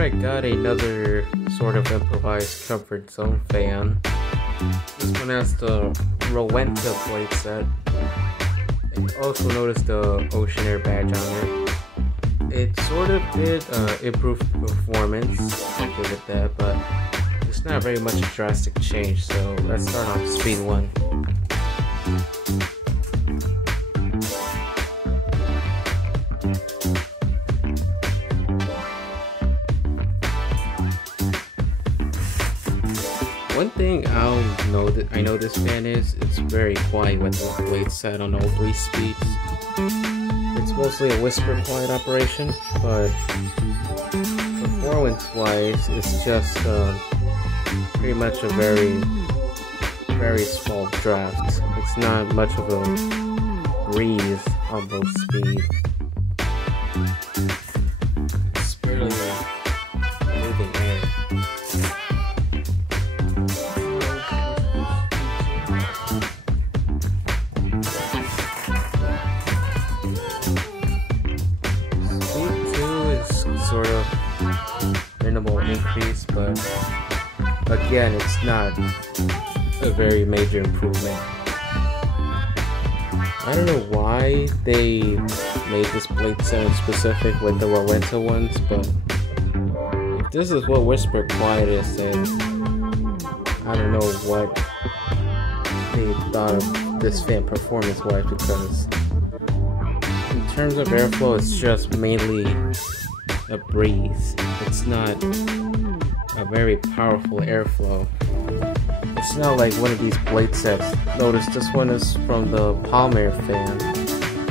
I got another sort of improvised comfort zone fan. This one has the Rowenta blade set. And also noticed the Ocean Air badge on it. It sort of did improve performance, I'll give it that, but it's not very much a drastic change, so let's start on speed 1. One thing I know this fan is, it's very quiet with the blade set on all 3 speeds. It's mostly a whisper quiet operation, but performance wise it's just pretty much a very small draft. It's not much of a breeze on low speed. It's barely moving air. Sort of minimal increase, but again, it's not a very major improvement. I don't know why they made this blade set specific with the Rowenta ones, but if this is what Whisper Quiet is, then I don't know what they thought of this fan performance wise, because in terms of airflow, it's just mainly a breeze. It's not a very powerful airflow. It's not like one of these blade sets. Notice this one is from the Palm Air fan.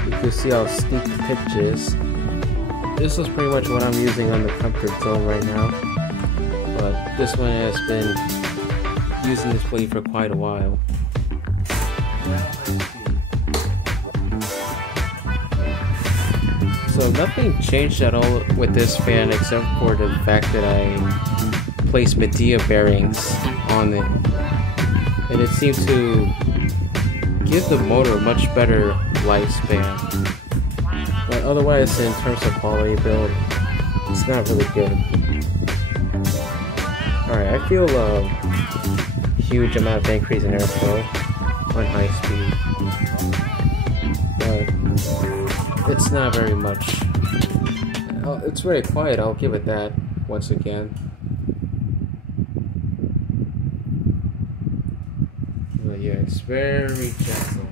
You can see how steep the pitch is. This is pretty much what I'm using on the comfort zone right now, but this one has been using this blade for quite a while. So nothing changed at all with this fan except for the fact that I placed Medea bearings on it, and it seemed to give the motor a much better lifespan. But otherwise, in terms of quality build, it's not really good. Alright, I feel a huge amount of increase in airflow on high speed, but it's not very much. It's very quiet, I'll give it that once again. But yeah, it's very gentle.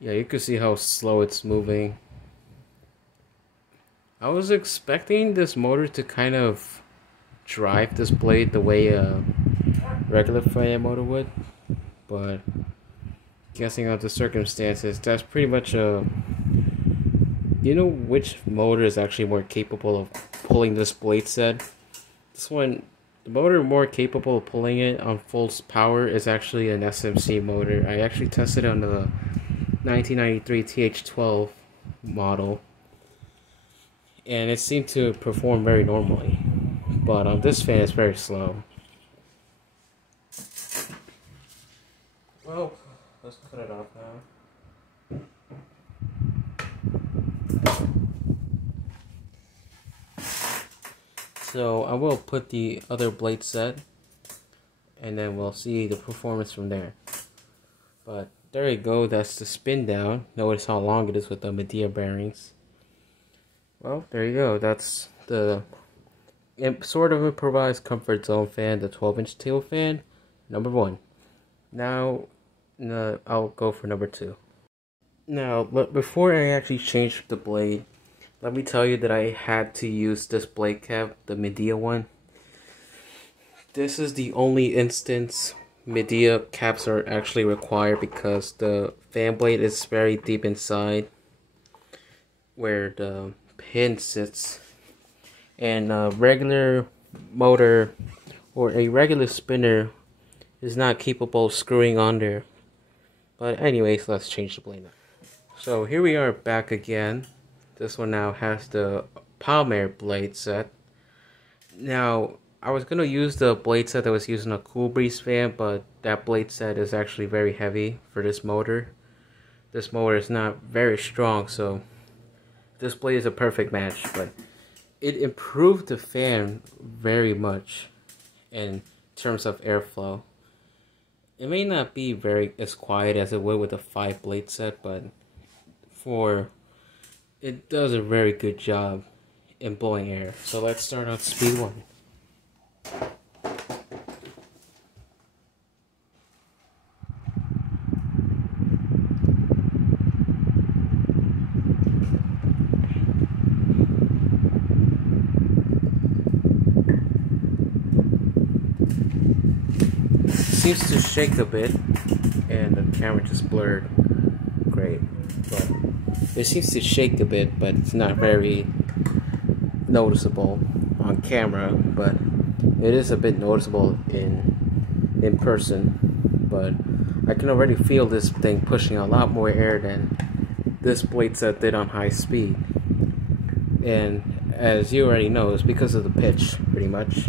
Yeah, you can see how slow it's moving. I was expecting this motor to kind of drive this blade the way a regular fan motor would, but guessing out the circumstances, that's pretty much a... You know which motor is actually more capable of pulling this blade set? This one, the motor more capable of pulling it on full power is actually an SMC motor. I actually tested it on the 1993 TH12 model, and it seemed to perform very normally, but on this fan it's very slow. Well, let's cut it off now. So I will put the other blade set, and then we'll see the performance from there. But there you go, that's the spin down. Notice how long it is with the Medea bearings. Well, there you go. That's the sort of improvised comfort zone fan, the 12-inch tail fan, number 1. Now, I'll go for number 2. Now, before I actually changed the blade, let me tell you that I had to use this blade cap, the Medea one. This is the only instance Medea caps are actually required, because the fan blade is very deep inside where the pin sits, and a regular motor or a regular spinner is not capable of screwing on there. But anyways, let's change the blade now. So here we are back again. This one now has the Palm Air blade set. Now I was gonna use the blade set that was using a Cool Breeze fan, but that blade set is actually very heavy for this motor. This motor is not very strong, so this blade is a perfect match, but it improved the fan very much in terms of airflow. It may not be very as quiet as it would with a 5 blade set, but it does a very good job in blowing air. So let's start on speed 1. Seems to shake a bit, and the camera just blurred. Great, but it seems to shake a bit, but it's not very noticeable on camera. But it is a bit noticeable in person. But I can already feel this thing pushing a lot more air than this blade set did on high speed. And as you already know, it's because of the pitch, pretty much.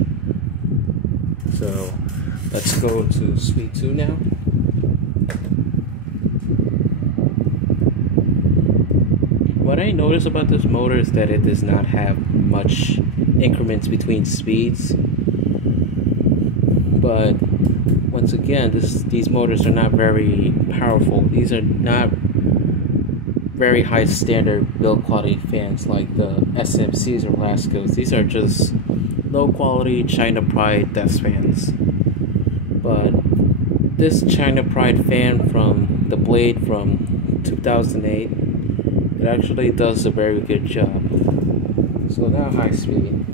So let's go to speed 2 now. What I notice about this motor is that it does not have much increments between speeds. But once again, these motors are not very powerful. These are not very high standard build quality fans like the SMCs or Lascos. These are just low quality China Pride desk fans. But this China Pride fan from the Blade from 2008, it actually does a very good job. So now high speed.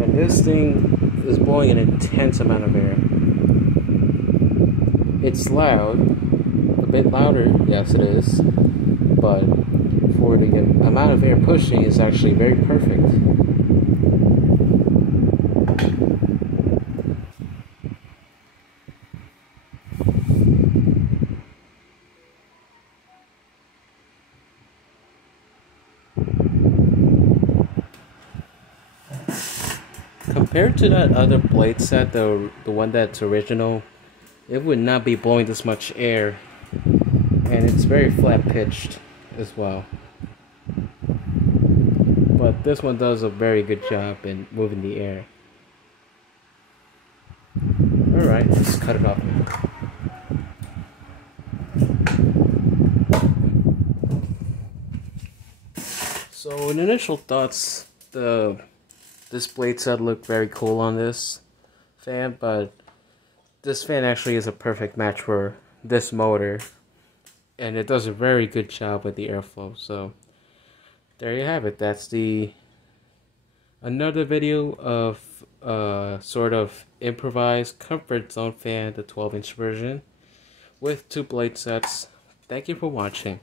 And this thing is blowing an intense amount of air. It's loud, a bit louder, yes it is, but for the amount of air pushing is actually very perfect. Compared to that other blade set, the one that's original, it would not be blowing this much air, and it's very flat pitched as well. But this one does a very good job in moving the air. Alright, let's cut it off. So in initial thoughts, this blade set looked very cool on this fan, but this fan actually is a perfect match for this motor, and it does a very good job with the airflow. So there you have it. That's another video of sort of improvised comfort zone fan, the 12-inch version with 2 blade sets. Thank you for watching.